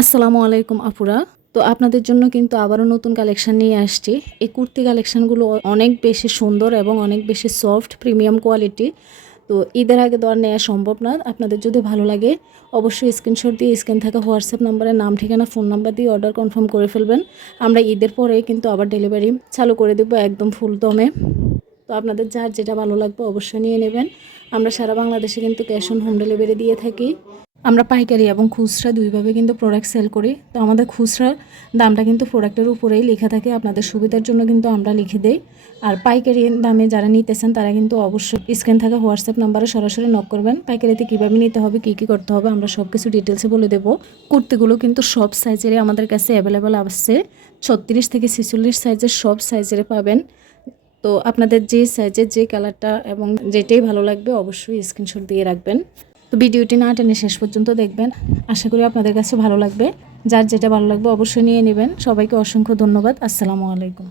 আসসালামু আলাইকুম আপুরা। তো আপনাদের জন্য কিন্তু আবারও নতুন কালেকশন নিয়ে আসছি। এই কুর্তি কালেকশানগুলো অনেক বেশি সুন্দর এবং অনেক বেশি সফট, প্রিমিয়াম কোয়ালিটি। তো ঈদের আগে আর নেওয়া সম্ভব না। আপনাদের যদি ভালো লাগে, অবশ্যই স্ক্রিনশট দিয়ে স্ক্রিন থাকা হোয়াটসঅ্যাপ নাম্বারে নাম, ঠিকানা, ফোন নাম্বার দিয়ে অর্ডার কনফার্ম করে ফেলবেন। আমরা ঈদের পরে কিন্তু আবার ডেলিভারি চালু করে দেবো একদম ফুল দমে। তো আপনাদের যার যেটা ভালো লাগবে অবশ্যই নিয়ে নেবেন। আমরা সারা বাংলাদেশে কিন্তু ক্যাশ অন হোম ডেলিভারি দিয়ে থাকি। আমরা পাইকারি এবং খুচরা দুইভাবে কিন্তু প্রোডাক্ট সেল করি। তো আমাদের খুচরা দামটা কিন্তু প্রোডাক্টের উপরেই লেখা থাকে। আপনাদের সুবিধার জন্য কিন্তু আমরা লিখে দেই। আর পাইকারি দামে যারা নিতেছেন, তারা কিন্তু অবশ্যই স্ক্রিন থাকা হোয়াটসঅ্যাপ নাম্বারে সরাসরি নক করবেন। পাইকারিতে কীভাবে নিতে হবে, কী কী করতে হবে, আমরা সব কিছু ডিটেলসে বলে দেবো। কুর্তিগুলো কিন্তু সব সাইজেরই আমাদের কাছে অ্যাভেলেবেল আসছে ছত্রিশ থেকে ছেচল্লিশ সাইজের সব সাইজের পাবেন। তো আপনাদের যে সাইজের যে কালারটা এবং যেটাই ভালো লাগবে, অবশ্যই স্ক্রিনশট দিয়ে রাখবেন। তো ভিডিওটি না টেনে শেষ পর্যন্ত দেখবেন। আশা করি আপনাদের কাছে ভালো লাগবে। যার যেটা ভালো লাগবে অবশ্যই নিয়ে নেবেন। সবাইকে অসংখ্য ধন্যবাদ। আসসালামু আলাইকুম।